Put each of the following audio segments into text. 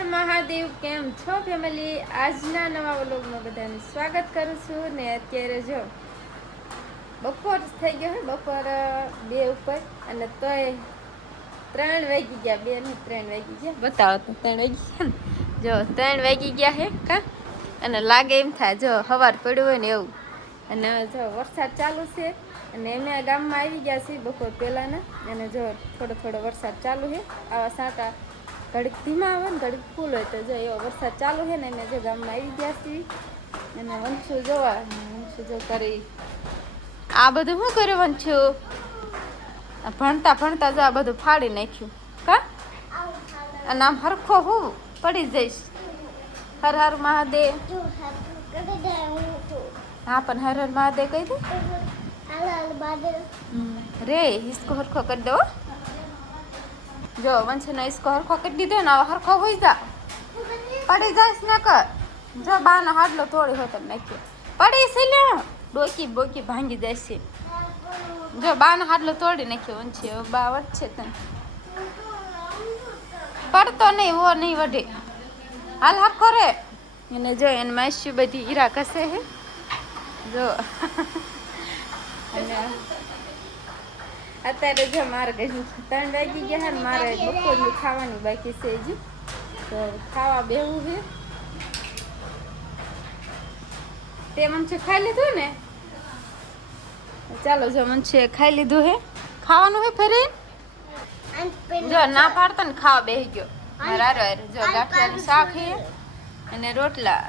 હર મહાદેવ. કેમ છો ફેમિલી? આજના નવા વ્લોગમાં બધાને સ્વાગત કરું છું. ને અત્યારે જો બપોર થઈ ગયો હે, બપોર 2 ઉપર, અને તોય 3 વાગી ગયા. 2 ને 3 વાગી ગયા. બતાવો તો 3 વાગી ગયા ને. જો 3 વાગી ગયા હે કા, અને લાગે એમ થાય જો સવાર પડ્યું હોય ને એવું. અને જો વરસાદ ચાલુ છે, અને અમે ગામમાં આવી ગયા છીએ બપોર પહેલાંના. અને જો થોડો થોડો વરસાદ ચાલુ છે. આવા સાંટા ઘડીક ધીમા આવે ને ઘડીક ફૂલ હોય. તો જો એવો વરસાદ ચાલુ છે ને અમે જો ગામમાં આવી ગયા છીએ. અને વંશુ જોવા, વંશુ જો કરી આ બધું શું કર્યું વંશુ? ભણતા ભણતા જો આ બધું ફાડી નાખ્યું કા. અને આમ હરખો હું પડી જઈશ. હર હર મહાદેવ. हाँ पण हर हर महादेव कही थी रे इसको हरखो कर दो जो वंश ने इसको हरखो कर दी दो ना हरखो हो जा पड़ी जाइस न कर जो बानो हाडलो थोड़ी होत नाख्यो पड़ी से ले डोकी बोकी भांगी जाइसे जो बानो हाडलो तोड़ी नाख्यो वंश बा वच्चे तने પડતો નહીં वो नहीं वढे हाल हरखो रे એને જો એને માસી બધી હીરા કસે હે જો. અને અત્યારે જો મારે 3 વાગી ગયા હે ને મારે બપોરનું ખાવાની બાકી છે હજી. તો ખાવા બેવું છે. તે મનસે ખાઈ લીધું ને? ચાલો જો મનસે ખાઈ લીધું હે. ખાવાનું હે ફરી જો ના પાડતો ને ખાવા બેહી ગયો. મારા જો ગાંઠિયાનું શાક હે અને રોટલા.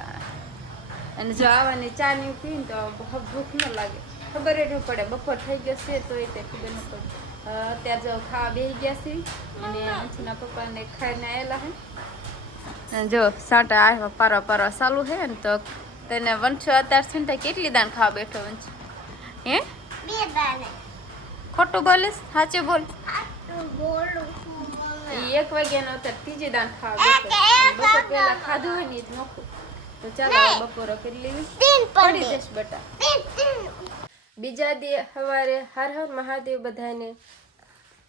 અને જો આવવાની ચા ની પીને તો ભૂખ ન લાગે, ખબર જ ન પડે. બપોર થઈ ગયો છે તો એ ખબર ન પડે. અત્યારે જો ખાવા બેસી ગયા છે. અને અંશુના પપ્પાને ખાઈને આવેલા હે. જો સાંટા આવ્યા પારવા પારવા ચાલુ છે ને. તો તેને વંશો અત્યારે છે ને કેટલી દાન ખાવા બેઠો વંશ? હે 2 દાને. ખોટું બોલીશ? સાચું બોલ. બોલું 1 વાગ્યાનો અત્યારે 3જી દાન ખાવા બેઠો. બપોર પહેલા ખાધું હોય ને એ જ નોખું. તો ચાલો બપોરો કરી લેવી. પડી જશ બેટા. બીજા દી સવારે હર હર મહાદેવ બધાને.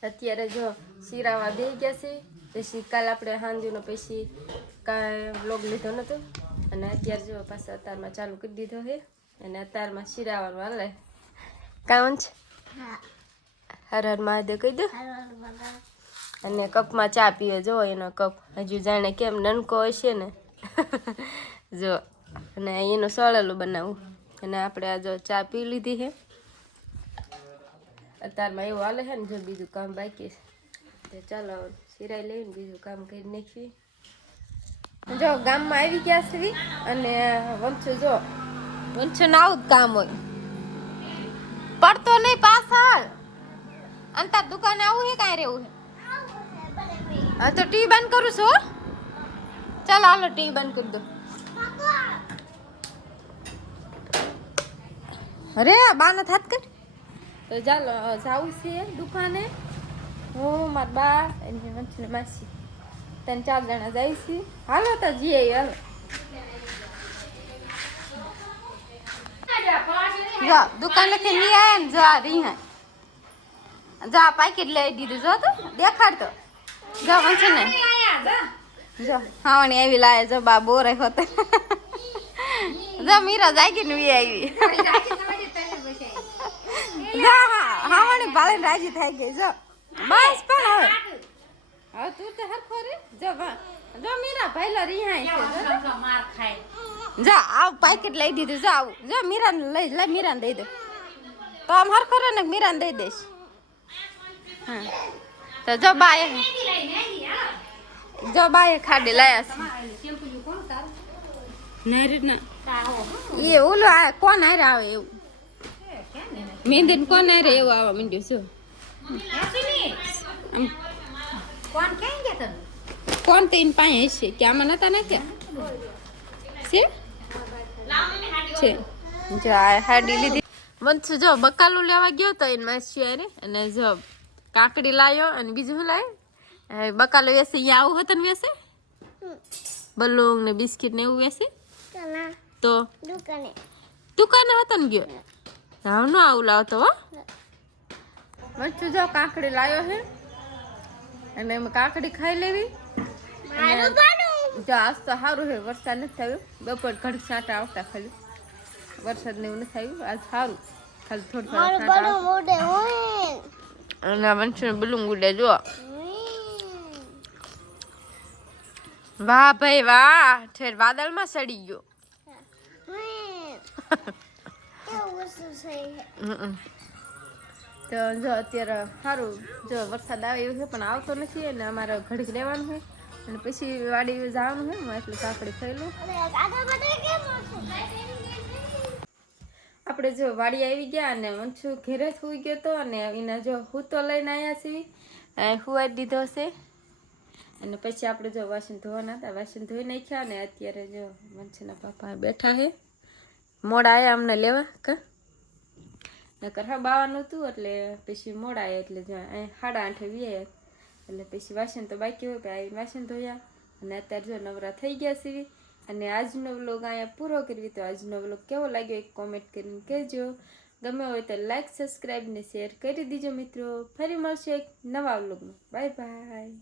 અત્યારે જો શિરાવા બેસી ગયા છે. પછી કાલ આપણે સાંજનો પછી કાંઈ વ્લોગ લીધો નહોતો. અને અત્યારે જો પાછા અતારમાં ચાલુ કરી દીધો છે. અને અતારમાં શિરાવાનું હાલે. કાંઈ છે? હર હર મહાદેવ કહી દો. અને કપમાં ચા પીવે જો એનો કપ હજુ જાણે કેમ નનકો હશે ને. જો અને એનું સળેલું બનાવું. અને આપણે આ જો ચા પી લીધી છે. અત્યારમાં એવું હાલે છે ને જો બીજું કામ બાકી છે. તો ચાલો સિરાઈ લઈને બીજું કામ કરી નાખીએ. જો ગામમાં આવી ગયા છે. અને વંશુ જો વંશુને આવું જ કામ હોય. પડતો નહીં પાછળ. અને તાર દુકાને આવું છે કાંઈ રહેવું છે? હા તો ટી બંધ કરું છું. ચાલો હાલો ટી બંધ કરી દો. અરે બાનો થાત કર. તો ચાલો જાવું છે દુકાને. હું મારા બા અને વંશને માસી 3-4 જણા જાય છે. હાલો તો જઈએ હાલો. જો દુકાનેથી નહીં આવ્યા ને જો આ રીહા જો આ પાકીટ લઈ દીધું. જો તો દેખાડ તો જો વંશ ને જો હાવણી આવી લાય. જો બા બોરે હોતે જો મીરા જાગી ને આવી. હાવણી ભાલે રાજી થઈ ગઈ. જો બસ પણ હવે તું તો હરખો રે. જો મીરા ભાઈલો રિહાય છે. જો આવ પાકેટ લઈ દીધું. જો આવું જો મીરા લઈ મીરાને દઈ દે તો આમ હરખો રે ને મીરાને દઈ દઈશ. હા તો જો બાએ ખાડી લાયા છે. એ ઓલું આ કોણ હારે આવે એવું મહેંદી ને કોણ હારે એવું આવવા માંડ્યું શું? કોણ તો એને પાસે હશે કે આમાં નતા નાખ્યા છે. જો આ હાડી લીધી. વંશુ જો બકાલું લેવા ગયો તો એને માસી હારે. અને જો કાકડી લાયો અને બીજું શું લાય બકાલો વેસે. અહીંયા આવું હતું ને વેસે બલુંગ ને બિસ્કિટ ને એવું વેસે. તો દુકાને હતો ને ગયો. હાવ નો આવું લાવતો હો. વંશુ જો કાકડી લાયો છે. અને એમ કાકડી ખાઈ લેવી. જો આજ તો સારું છે, વરસાદ નથી થયો. બપોર ઘડીક છાંટા આવતા ખાલી, વરસાદ ને એવું નથી આવ્યું. આજ સારું, ખાલી થોડું મારું બડું મોઢે હોય. અને વંશનું બલુંગ ઉડે જો. વાહ ભાઈ વાહ, ઠેર વાદળમાં સડી ગયો. એવું વસ્તુ છે. તો જો અત્યારે સારું, જો વરસાદ આવે એવું છે પણ આવતો નથી. અને અમારે ઘડીક રહેવાનું છે અને પછી વાડી જવાનું છે. એટલે કાકડી ખાઈ લઉં. આપણે જો વાડી આવી ગયા અને વંશુ ઘેરે સુઈ ગયો હતો. અને એના જો હું તો લઈને આવ્યા છીએ, સુવાઈ દીધો છે. અને પછી આપણે જો વાસણ ધોવાના હતા, વાસણ ધોઈ નાખ્યા. અને અત્યારે જો વંશુના પાપા બેઠા છે, મોડા આવ્યા અમને લેવા. કા નકર હા બાવાનું હતું એટલે પછી મોડા આવ્યા. એટલે જો 8:30 વ્યાયા. એટલે પછી વાસણ તો બાકી હોય, આવીને વાસણ ધોયા. અને અત્યારે જો નવરા થઈ ગયા છીએ. અને આજનો વ્લોગ અહીંયા પૂરો કરવી. તો આજનો વ્લોગ કેવો લાગ્યો એક કોમેન્ટ કરીને કહેજો. ગમે હોય તો લાઈક, સબસ્ક્રાઈબ ને શેર કરી દીજો મિત્રો. ફરી મળશું એક નવા વ્લોગમાં. Bye bye.